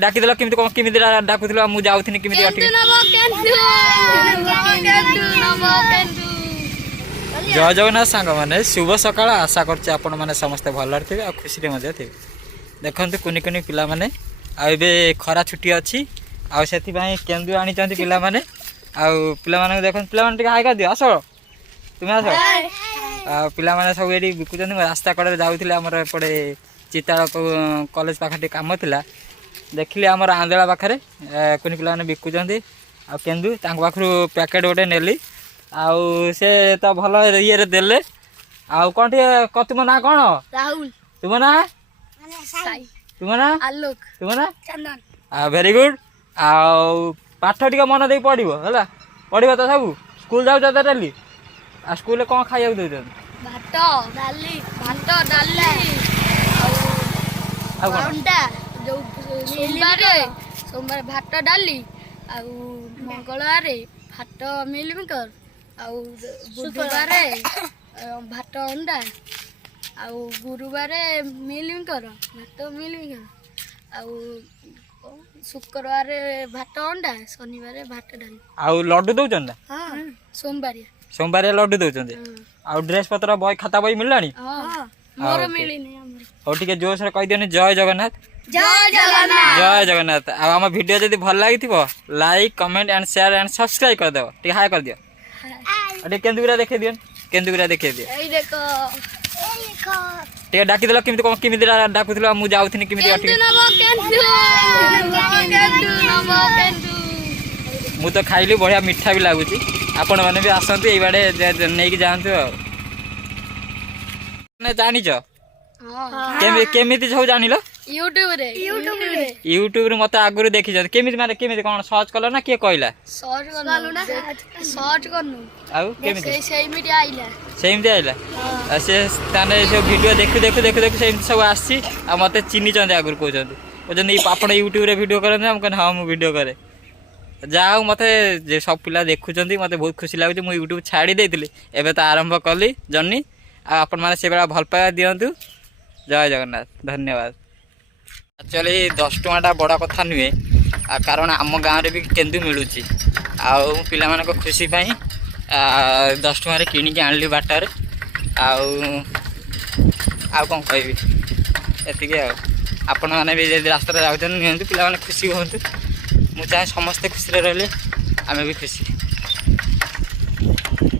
डाकिदेल केमिति कौन केमिति डाकुथिल मु जाउथिनि केमिति अटके जय जगन्नाथ सांग माने शुभ सकाळ आशा करछि आपण माने समस्त भलर थे आ खुशी रे मजा थे देखंतु कुनी कुनी पिला माने आ एबे खरा छुट्टी अछि आ सेति भाई केंदु आनी चंती पिला माने आ पिला माने देखन पिला माने हाय कर दियो आसो तुमे आसो आ पिला माने सब एडी बिकुचन रास्ता कड़े जाउथिले हमर पड़े चिताळ कॉलेज पाखटे काम थिला देखिले हमर आंदळा पाखरे कुनी पिला माने बिकुचंती आ केंदु तांग पाखरु पैकेट गोटे नेली आउ से तो भल ये देले आउ कौन तुम ना कौन राहुल तुम ना तुम ना आलोक तुम ना चंदन वेरी गुड आउ पाठ टिके मन दे पढ़ो है पढ़ो तो सब स्कूल जाऊ डेली आ स्कूल कौन खाइबा दउछन भात डाली अंडा जो सोमवार भात डाली आउ मंगलवार भात मिल मेकर आउ बुधवार भात अंडा आउ गुरुवार मिल मेकर भात मिल मेकर आउ शुक्रवार भात अंडा शनिवार भात डाली आउ लड्डू दउछन ना हां सोमवार सोमवार लड्डू दउछन आउ ड्रेस पत्र बय खाता बय मिललानी हां मोर मिलिनी हमर हो ठीक जोर से कहि दियनी जय जगन्नाथ जय जगन्नाथ जय जगन्नाथ आ हम वीडियो जदी भल लागिथिबो like comment and share and subscribe कर देबो ठीक हाय कर दियो अरे केंदुगुरा देखे दियन केंदुगुरा देखे दियो एई देखो ठीक डाकी देल केमिति कोन केमिति डाकुथिल मु जाउथिनि केमिति अटके मु तो खाइली बढ़िया मिठा भी लागुची आपण माने भी आसंतु एई बाडे नै कि जानतु ने जानि छ केमिति सब जानिलो यूट्यूब रे मते आगुरु देखि छ केमिति माने केमिति कोन सर्च कलो ना के कहला सर्च करनु आउ केमिति सेमिति आइला आ से ताने से वीडियो देखु से सब आसी आ मते चिन्नी चंदे आगुरु कहउछंती ओजन आपण यूट्यूब रे वीडियो करन हम कन हां मु वीडियो करे जाऊ मते जे सब पिला देखुचंती मते बहुत खुशी लागुची मु यूट्यूब छाड़ी देतिली एबे त आरंभ कली जन्नी आ आपण माने से बेला भल पाया दियंतु जय जगन्नाथ धन्यवाद एक्चुअली 10 टका बड़ा कथा नुहे कारण आम गाँव रे भी केंदु मिलूची आउ पिला मानक खुशी पाई 10 टका किनिक आनली बाटर आउ कौन कहबी एतिके आपण माने भी रास्ता जाऊँ नियंतु पिला माने खुशी होंतु मु चाहे समस्ते खुशी रहिले आमे भी खुशी।